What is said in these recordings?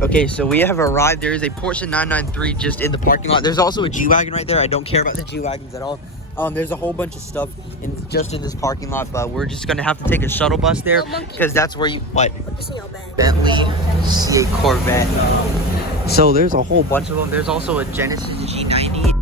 Okay, so we have arrived. There is a Porsche 993 just in the parking lot. There's also a G-Wagon right there. I don't care about the G-Wagons at all. There's a whole bunch of stuff just in this parking lot, but we're just gonna have to take a shuttle bus there because that's where you Bentley C Corvette. So there's a whole bunch of them. There's also a Genesis G90.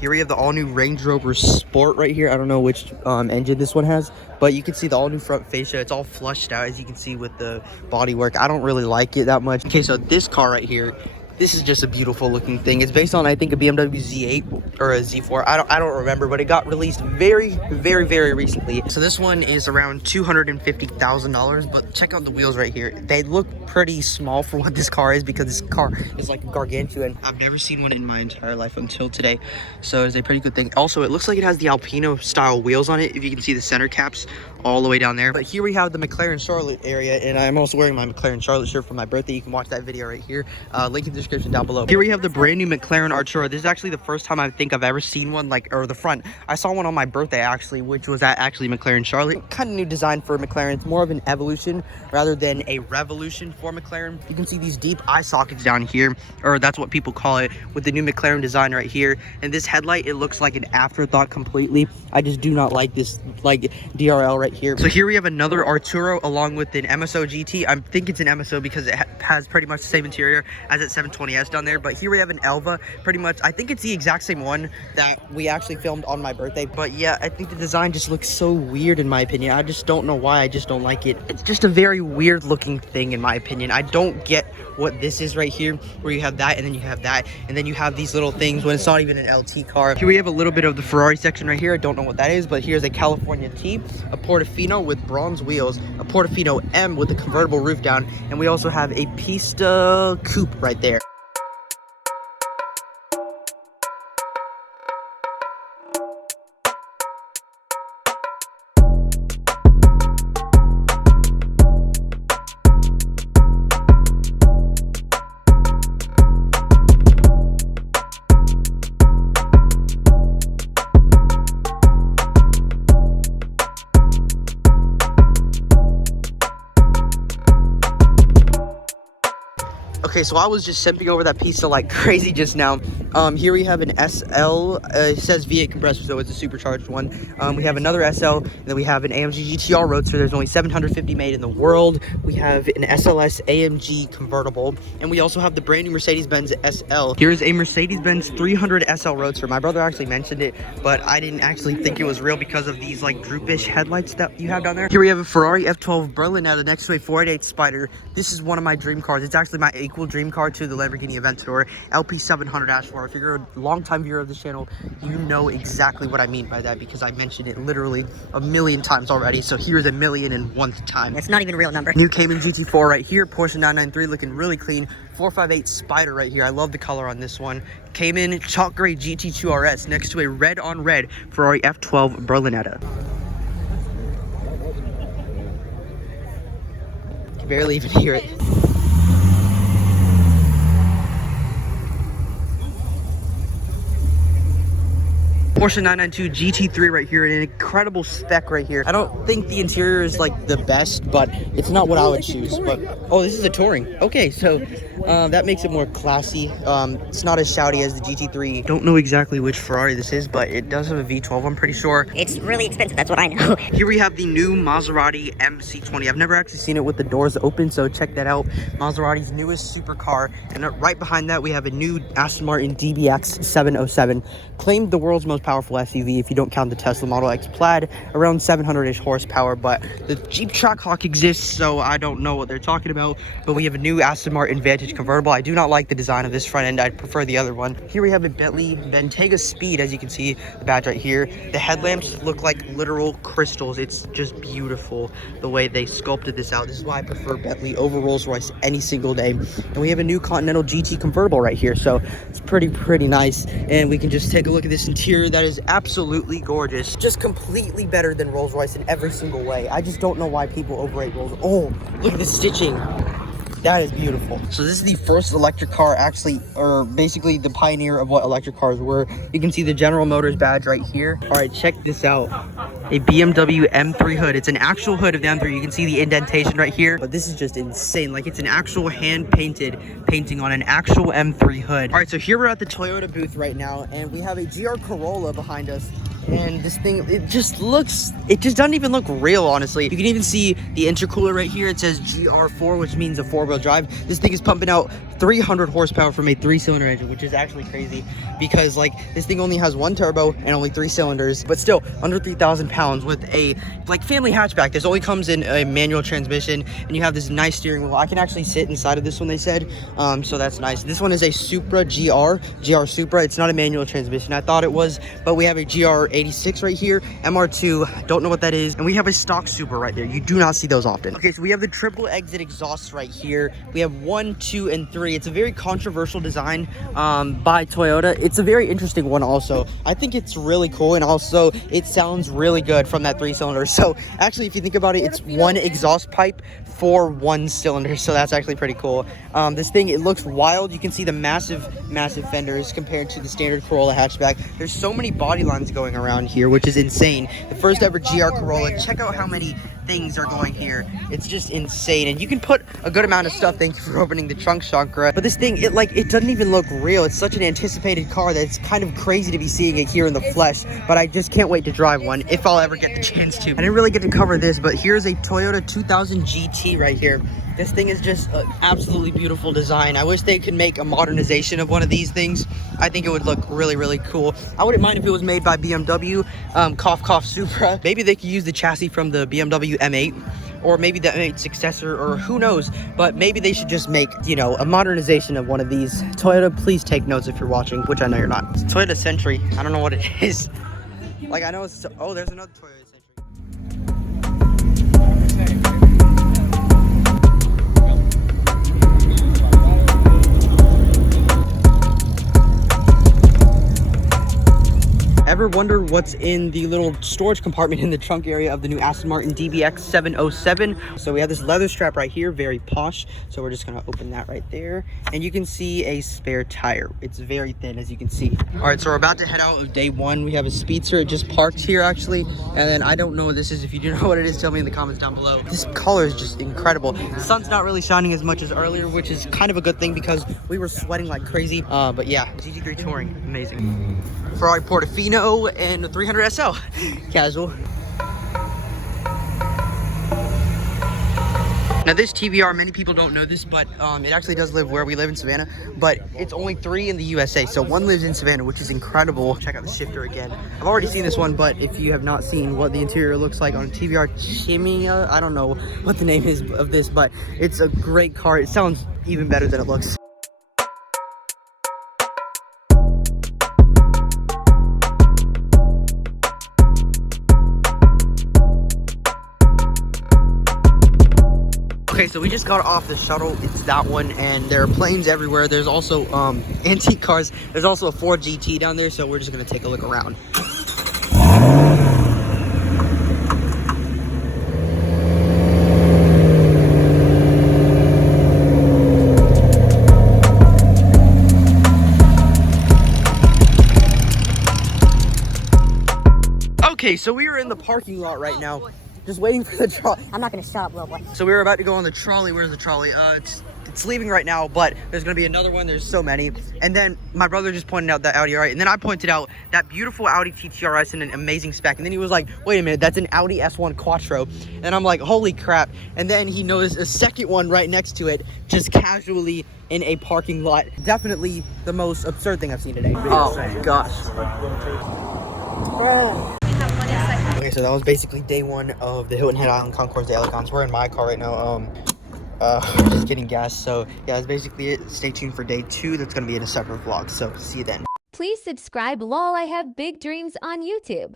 Here we have the all-new Range Rover Sport right here. I don't know which engine this one has, but you can see the all-new front fascia. It's all flushed out, as you can see with the bodywork. I don't really like it that much. Okay, so this car right here, this is just a beautiful looking thing. It's based on, I think, a BMW Z8 or a Z4. I don't remember, but it got released very recently. So this one is around $250,000, but check out the wheels right here. They look pretty small for what this car is because this car is like gargantuan. I've never seen one in my entire life until today, so it's a pretty good thing. Also, it looks like it has the Alpino style wheels on it, if you can see the center caps all the way down there. But here we have the McLaren Charlotte area, and I'm also wearing my McLaren Charlotte shirt for my birthday. You can watch that video right here, link in the description down below. Here we have the brand new McLaren Artura. This is actually the first time I think I've ever seen one, like, or the front. I saw one on my birthday actually, which was at actually McLaren Charlotte. Kind of new design for McLaren. It's more of an evolution rather than a revolution for McLaren. You can see these deep eye sockets down here, or that's what people call it, with the new McLaren design right here. And this headlight, it looks like an afterthought completely. I just do not like this, like, DRL right here. So here we have another Arturo along with an MSO GT. I think it's an MSO because it has pretty much the same interior as that 720S down there. But here we have an Elva, pretty much. I think it's the exact same one that we actually filmed on my birthday. But yeah, I think the design just looks so weird in my opinion. I just don't know why. I just don't like it. It's just a very weird looking thing in my opinion. I don't get what this is right here, where you have that and then you have that and then you have these little things when it's not even an LT car. Here we have a little bit of the Ferrari section right here. I don't know what that is, but here's a California T, a Portofino with bronze wheels, a Portofino M with a convertible roof down, and we also have a Pista Coupe right there. Okay, so I was just simping over that pizza like crazy just now. Here we have an SL. It says V8 compressor, so it's a supercharged one. We have another SL, and then we have an AMG GTR Roadster. There's only 750 made in the world. We have an SLS AMG convertible, and we also have the brand new Mercedes-Benz SL. Here's a Mercedes-Benz 300 SL Roadster. My brother actually mentioned it, but I didn't actually think it was real because of these like droopish headlights that you have down there. Here we have a Ferrari F12 Berlinetta next to a 488 Spider. This is one of my dream cars. It's actually my equal dream car to the Lamborghini Aventador LP700-4. If you're a longtime viewer of this channel, you know exactly what I mean by that because I mentioned it literally a million times already. So here's a million and one time. It's not even a real number. New Cayman GT4 right here. Porsche 993 looking really clean. 458 Spider right here. I love the color on this one. Cayman chalk gray GT2 RS next to a red on red Ferrari F12 Berlinetta. You can barely even hear it. Porsche 992 GT3 right here, an incredible spec right here. I don't think the interior is like the best, but it's not what I would choose. But oh, this is a touring. Okay, so that makes it more classy. It's not as shouty as the GT3. Don't know exactly which Ferrari this is, but it does have a V12, I'm pretty sure. It's really expensive, that's what I know. Here we have the new Maserati MC20. I've never actually seen it with the doors open, so check that out. Maserati's newest supercar. And right behind that, we have a new Aston Martin DBX 707. Claimed the world's most powerful SUV if you don't count the Tesla Model X Plaid, around 700-ish horsepower, but the Jeep Trackhawk exists, so I don't know what they're talking about. But we have a new Aston Martin Vantage convertible. I do not like the design of this front end. I'd prefer the other one. Here we have a Bentley Bentayga Speed, as you can see the badge right here. The headlamps look like literal crystals. It's just beautiful the way they sculpted this out. This is why I prefer Bentley over Rolls-Royce any single day. And we have a new Continental GT convertible right here, so it's pretty nice. And we can just take a look at this interior that is absolutely gorgeous. Just completely better than Rolls-Royce in every single way. I just don't know why people overrate Rolls. Oh, look at this stitching. That is beautiful. So this is the first electric car actually, or basically the pioneer of what electric cars were. You can see the General Motors badge right here. All right, check this out. A BMW M3 hood. It's an actual hood of the M3. You can see the indentation right here, but this is just insane. Like, it's an actual hand-painted painting on an actual M3 hood. All right, so here we're at the Toyota booth right now, and we have a GR Corolla behind us. And this thing, it just doesn't even look real, honestly. You can even see the intercooler right here. It says GR4, which means a four-wheel drive. This thing is pumping out 300 horsepower from a 3-cylinder engine, which is actually crazy because, like, this thing only has 1 turbo and only 3 cylinders, but still under 3,000 pounds with a, like, family hatchback. This only comes in a manual transmission, and you have this nice steering wheel. I can actually sit inside of this one, they said, so that's nice. This one is a Supra GR Supra. It's not a manual transmission. I thought it was, but we have a GR86 right here, MR2, don't know what that is, and we have a stock Supra right there. You do not see those often. Okay, so we have the triple exit exhausts right here. We have 1, 2, and 3. It's a very controversial design by Toyota. It's a very interesting one also. I think it's really cool, and also it sounds really good from that 3-cylinder. So actually, if you think about it, it's 1 exhaust pipe for 1 cylinder, so that's actually pretty cool. This thing, it looks wild. You can see the massive fenders compared to the standard Corolla hatchback. There's so many body lines going around here, which is insane. The first ever GR Corolla. Check out how many things are going here. It's just insane, and you can put a good amount of stuff. Thank you for opening the trunk chakra. But this thing, it doesn't even look real. It's such an anticipated car that it's kind of crazy to be seeing it here in the flesh, but I just can't wait to drive one if I'll ever get the chance to. I didn't really get to cover this, but here's a Toyota 2000 GT right here. This thing is just an absolutely beautiful design. I wish they could make a modernization of one of these things. I think it would look really, really cool. I wouldn't mind if it was made by BMW, cough, cough, Supra. Maybe they could use the chassis from the BMW M8, or maybe the M8 successor, or who knows, but maybe they should just make, you know, a modernization of one of these. Toyota, please take notes if you're watching, which I know you're not. It's Toyota Century. I don't know what it is. Like, I know it's, oh, there's another Toyota Century. Ever wonder what's in the little storage compartment in the trunk area of the new Aston Martin DBX 707? So we have this leather strap right here, very posh. So we're just gonna open that right there. And you can see a spare tire. It's very thin, as you can see. All right, so we're about to head out of day one. We have a speedster, it just parked here actually. And then I don't know what this is. If you do know what it is, tell me in the comments down below. This color is just incredible. The sun's not really shining as much as earlier, which is kind of a good thing because we were sweating like crazy. But yeah, GT3 Touring, amazing. Ferrari Portofino and a 300 SL. Casual. Now this TVR, many people don't know this, but it actually does live where we live in Savannah, but it's only 3 in the USA. So 1 lives in Savannah, which is incredible. Check out the shifter again. I've already seen this one, but if you have not seen what the interior looks like on a TVR Chimia, I don't know what the name is of this, but it's a great car. It sounds even better than it looks. Okay, so we just got off the shuttle. It's that one, and there are planes everywhere. There's also antique cars. There's also a Ford GT down there, so we're just gonna take a look around. Okay, so we are in the parking lot right now. Just waiting for the trolley. I'm not gonna shut up, little boy. So we were about to go on the trolley. Where's the trolley? It's leaving right now, but there's gonna be another one. There's so many. And then my brother just pointed out that Audi R8, and then I pointed out that beautiful Audi TTRS in an amazing spec. And then he was like, wait a minute, that's an Audi S1 Quattro. And I'm like, holy crap. And then he noticed a second one right next to it, just casually in a parking lot. Definitely the most absurd thing I've seen today. Oh my gosh. Oh. Okay, so that was basically day one of the Hilton Head Island Concours d'Elegance. We're in my car right now, just getting gas. So yeah, that's basically it. Stay tuned for day 2. That's gonna be in a separate vlog, so see you then. Please subscribe. Lol, I have big dreams on YouTube.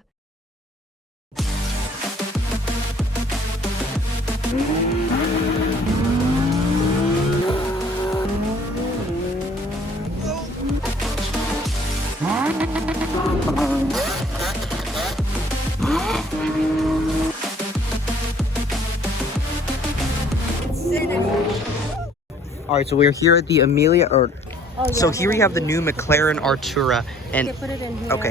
All right, so we're here at the Amelia, or Oh, yeah, so here we have the new McLaren Artura, and Okay, put it in here. okay.